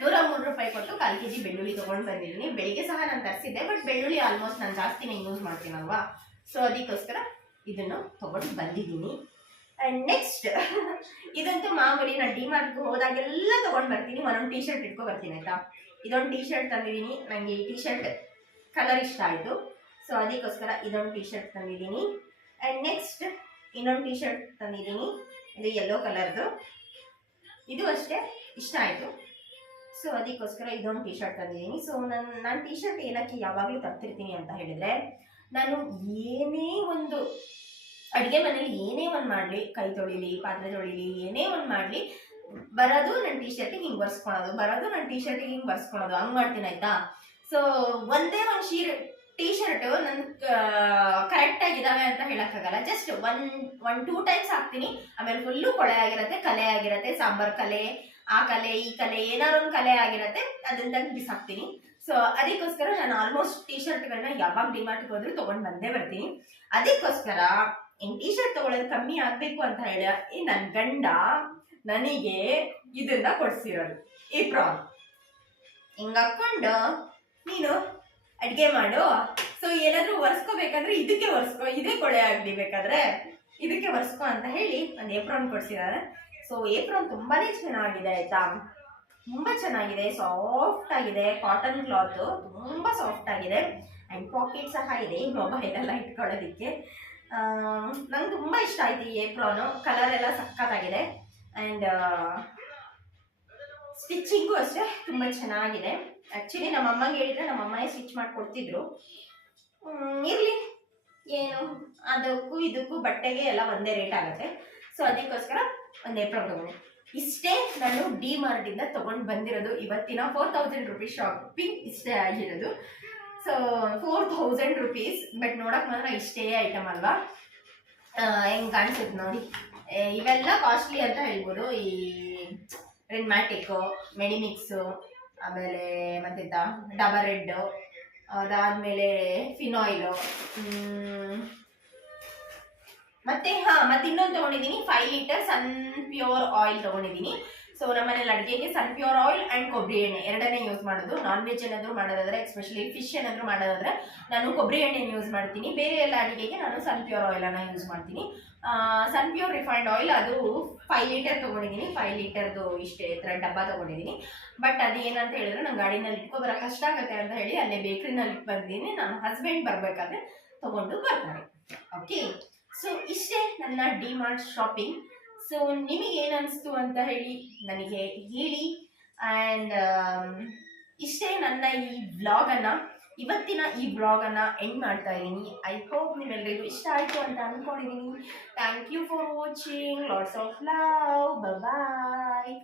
ನೂರ ಮೂರು ರೂಪಾಯಿ ಕೊಟ್ಟು ಕಾಲು ಕೆ ಜಿ ಬೆಳ್ಳುಳ್ಳಿ ತೊಗೊಂಡು ಬಂದಿದ್ದೀನಿ. ಬೆಳಿಗ್ಗೆ ಸಹ ನಾನು ತರಿಸಿದ್ದೆ ಬಟ್ ಬೆಳ್ಳುಳ್ಳಿ ಆಲ್ಮೋಸ್ಟ್ ನಾನು ಜಾಸ್ತಿನೇ ಯೂಸ್ ಮಾಡ್ತೀನಲ್ವಾ? ಸೊ ಅದಕ್ಕೋಸ್ಕರ ಇದನ್ನು ತೊಗೊಂಡು ಬಂದಿದ್ದೀನಿ. ಆ್ಯಂಡ್ ನೆಕ್ಸ್ಟ್ ಇದಂತೂ ಮಾಮೂಲಿ ನಾನು ಡಿ ಮಾರ್ಟ್ಗೆ ಹೋದಾಗೆಲ್ಲ ತೊಗೊಂಡು ಬರ್ತೀನಿ. ಒಂದೊಂದು ಟೀ ಶರ್ಟ್ ಇಟ್ಕೊ ಬರ್ತೀನಿ, ಆಯಿತಾ? ಇದೊಂದು ಟೀ ಶರ್ಟ್ ತಂದಿದ್ದೀನಿ. ನನಗೆ ಈ ಟೀ ಶರ್ಟ್ ಕಲರ್ ಇಷ್ಟ ಆಯಿತು. ಸೊ ಅದಕ್ಕೋಸ್ಕರ ಇದೊಂದು ಟೀ ಶರ್ಟ್ ತಂದಿದ್ದೀನಿ. ಆ್ಯಂಡ್ ನೆಕ್ಸ್ಟ್ ಇನ್ನೊಂದು ಟೀ ಶರ್ಟ್ ತಂದಿದ್ದೀನಿ. ಇದು ಯೆಲ್ಲೋ ಕಲರ್ದು ಇದು ಅಷ್ಟೇ, ಇಷ್ಟ ಆಯಿತು. ಸೊ ಅದಕ್ಕೋಸ್ಕರ ಇದೊಂದು ಟೀ ಶರ್ಟ್ ತಂದಿದ್ದೀನಿ. ಸೊ ನಾನು ನನ್ನ ಟೀ ಶರ್ಟ್ ಏನಕ್ಕೆ ಯಾವಾಗಲೂ ತರ್ತಿರ್ತೀನಿ ಅಂತ ಹೇಳಿದ್ರೆ, ನಾನು ಏನೇ ಒಂದು ಅಡುಗೆ ಮನೇಲಿ ಏನೇ ಒಂದು ಮಾಡಲಿ, ಕೈ ತೊಳಿಲಿ, ಪಾತ್ರೆ ತೊಳಿಲಿ, ಏನೇ ಒಂದು ಮಾಡಲಿ, ಬರೋದು ನನ್ನ ಟೀ ಶರ್ಟಿಗೆ ಹಿಂಗೆ ಬರ್ಸ್ಕೊಳೋದು, ಬರೋದು ನನ್ನ ಟೀ ಶರ್ಟಿಗೆ ಹಿಂಗೆ ಬರ್ಸ್ಕೊಳೋದು, ಹಂಗೆ ಮಾಡ್ತೀನಿ ಆಯಿತಾ? ಸೊ ಒಂದೇ ಒಂದು ಶೀರ್ ಟಿ ಶರ್ಟ್ ನನ್ ಕರೆಕ್ಟ್ ಆಗಿದಾವೆ ಅಂತ ಹೇಳಕ್ಕಾಗಲ್ಲ. Just one one two times ಹಾಕ್ತೀನಿ. ಆಮೇಲೆ ಫುಲ್ಲು ಕೊಳೆ ಆಗಿರತ್ತೆ, ಕಲೆ ಆಗಿರತ್ತೆ, ಸಾಂಬಾರ್ ಕಲೆ ಆ ಕಲೆ, ಈ ಕಲೆ ಏನಾದ್ರು ಒಂದು ಕಲೆ ಆಗಿರತ್ತೆ ಅದನ್ನ ತಂದು ಬಿಸಾಕ್ತೀನಿ ಸೊ ಅದಕ್ಕೋಸ್ಕರ ನಾನು ಆಲ್ಮೋಸ್ಟ್ ಟೀ ಶರ್ಟ್ಗಳನ್ನ ಯಾವಾಗ ಡಿಮಾರ್ಟ್ಗೆ ಹೋದ್ರೂ ತೊಗೊಂಡು ಬಂದೇ ಬರ್ತೀನಿ. ಅದಕ್ಕೋಸ್ಕರ ಇನ್ ಟೀ ಶರ್ಟ್ ತೊಗೊಳೋದು ಕಮ್ಮಿ ಆಗಬೇಕು ಅಂತ ಹೇಳಿ ನನ್ನ ಗಂಡ ನನಗೆ ಇದನ್ನ ಕೊಡ್ಸಿರೋದು. ಈ ಪ್ರಾನ್ ಹಿಂಗ ಹಾಕೊಂಡು ನೀನು ಅಡುಗೆ ಮಾಡು. ಸೊ ಏನಾದರೂ ಒರೆಸ್ಕೋಬೇಕಾದ್ರೆ ಇದಕ್ಕೆ ಒರೆಸ್ಕೋ, ಇದೇ ಕೊಳೆ ಆಗಲಿ ಬೇಕಾದ್ರೆ, ಇದಕ್ಕೆ ಒರೆಸ್ಕೋ ಅಂತ ಹೇಳಿ ಒಂದು ಏಪ್ರಾನ್ ಕೊಡ್ಸಿದ್ದಾರೆ ಸೊ ಏಪ್ರನ್ ತುಂಬಾನೇ ಚೆನ್ನಾಗಿದೆ, ಆಯ್ತಾ? ತುಂಬ ಚೆನ್ನಾಗಿದೆ ಸಾಫ್ಟ್ ಆಗಿದೆ. ಕಾಟನ್ ಕ್ಲಾತ್ ತುಂಬ ಸಾಫ್ಟ್ ಆಗಿದೆ. ಆ್ಯಂಡ್ ಪಾಕೆಟ್ ಸಹ ಇದೆ ಮೊಬೈಲ್ ಎಲ್ಲ ಇಟ್ಕೊಳ್ಳೋದಕ್ಕೆ. ನಂಗೆ ತುಂಬ ಇಷ್ಟ ಆಯ್ತು ಈ ಏಪ್ರಾನು ಕಲರ್ ಎಲ್ಲ ಸಖತ್ತಾಗಿದೆ. ಆ್ಯಂಡ್ ಸ್ಟಿಚ್ಚಿಂಗು ಅಷ್ಟೇ ತುಂಬ ಚೆನ್ನಾಗಿದೆ. ಆ್ಯಕ್ಚುಲಿ ನಮ್ಮ ಅಮ್ಮಂಗೆ ಹೇಳಿದ್ರೆ ನಮ್ಮ ಅಮ್ಮನೇ ಸ್ಟಿಚ್ ಮಾಡಿಕೊಡ್ತಿದ್ರು. ಇರಲಿ. ಏನು? ಅದಕ್ಕೂ ಇದಕ್ಕೂ ಬಟ್ಟೆಗೆ ಎಲ್ಲ ಒಂದೇ ರೇಟ್ ಆಗುತ್ತೆ. ಸೊ ಅದಕ್ಕೋಸ್ಕರ ಒಂದು ಏಪ್ರಿಲ್ ತಗೊಂಡೆ ಇಷ್ಟೇ ನಾನು ಡಿ ಮಾರ್ಟಿಂದ ತೊಗೊಂಡು ಬಂದಿರೋದು ಇವತ್ತಿನ ಫೋರ್ ತೌಸಂಡ್ ರುಪೀಸ್ ಶಾಪಿಂಗ್ ಇಷ್ಟೇ ಆಗಿರೋದು. So four thousand rupees but ನೋಡಕ್ ಮಾತ್ರ ಇಷ್ಟೇ ಐಟಮ್ ಅಲ್ವಾ? ಹೆಂಗೆ ಕಾಣಿಸುತ್ತೆ ನೋಡಿ. ಇವೆಲ್ಲ ಕಾಸ್ಟ್ಲಿ ಅಂತ ಹೇಳ್ಬೋದು. ಈ ರೆನ್ಮ್ಯಾಟಿಕ್ಕು ಮೆಡಿಮಿಕ್ಸು ಆಮೇಲೆ ಮತ್ತೆಂತ? ಡಬರ್ ರೆಡ್ಡು ಅದಾದಮೇಲೆ ಫಿನಾಯ್ಲು ಮತ್ತೆ, ಹಾ, ಮತ್ತೆ ಇನ್ನೊಂದು ತಗೊಂಡಿದ್ದೀನಿ. Five litre sun pure oil ತಗೊಂಡಿದ್ದೀನಿ. ಸೊ ನಮ್ಮನೇಲಿ ಅಡುಗೆಗೆ ಸನ್ ಪ್ಯೂರ್ ಆಯಿಲ್ ಆ್ಯಂಡ್ ಕೊಬ್ಬರಿ ಎಣ್ಣೆ. ಎರಡನೇ ಯೂಸ್ ಮಾಡೋದು. ನಾನ್ ವೆಜ್ ಏನಾದರೂ ಮಾಡೋದಾದ್ರೆ ಎಸ್ಪೆಷಲಿ ಫಿಶ್ ಏನಾದರೂ ಮಾಡೋದಾದ್ರೆ, ನಾನು ಕೊಬ್ಬರಿ ಎಣ್ಣೆ ಯೂಸ್ ಮಾಡ್ತೀನಿ. ಬೇರೆ ಎಲ್ಲ ಅಡುಗೆಗೆ ನಾನು ಸನ್ ಪ್ಯೂರ್ ಆಯಿಲನ್ನು ಯೂಸ್ ಮಾಡ್ತೀನಿ. ಸನ್ ಪ್ಯೂರ್ ರಿಫೈಂಡ್ ಆಯಿಲ್ ಅದು ಫೈವ್ ಲೀಟರ್ ತೊಗೊಂಡಿದ್ದೀನಿ. ಫೈವ್ ಲೀಟರ್ದು ಇಷ್ಟೇ ಥರ ಡಬ್ಬ ತೊಗೊಂಡಿದ್ದೀನಿ. ಬಟ್ ಅದು ಏನಂತ ಹೇಳಿದ್ರೆ, ನಂಗೆ ಗಾಡಿನಲ್ಲಿ ಇಟ್ಕೊಬರೋ ಕಷ್ಟ ಆಗುತ್ತೆ ಅಂತ ಹೇಳಿ ಅಲ್ಲೇ ಬೇಕ್ರಿನಲ್ಲಿ ಇಟ್ಟು ಬಂದಿದ್ದೀನಿ ನನ್ನ ಹಸ್ಬೆಂಡ್ ಬರಬೇಕಾದ್ರೆ ತೊಗೊಂಡು ಬರ್ತಾರೆ. ಓಕೆ ಸೊ ಇಷ್ಟೇ ನನ್ನ ಡಿ ಮಾರ್ಟ್ ಶಾಪಿಂಗ್ ಸೊ ನಿಮಗೆ ಏನು ಅನಿಸ್ತು ಅಂತ ಹೇಳಿ ನನಗೆ ಹೇಳಿ. ಆ್ಯಂಡ್ ಇಷ್ಟೇ ನನ್ನ ಈ ವ್ಲಾಗನ್ನು ಇವತ್ತಿನ ಈ ಬ್ಲಾಗನ್ನು ಎಂಡ್ ಮಾಡ್ತಾ ಇದ್ದೀನಿ. ಐ ಹೋಪ್ ನಿಮ್ಮೆಲ್ಲರಿಗೂ ಇಷ್ಟ ಆಯಿತು ಅಂತ ಅಂದ್ಕೊಂಡಿದ್ದೀನಿ thank you for watching lots of love bye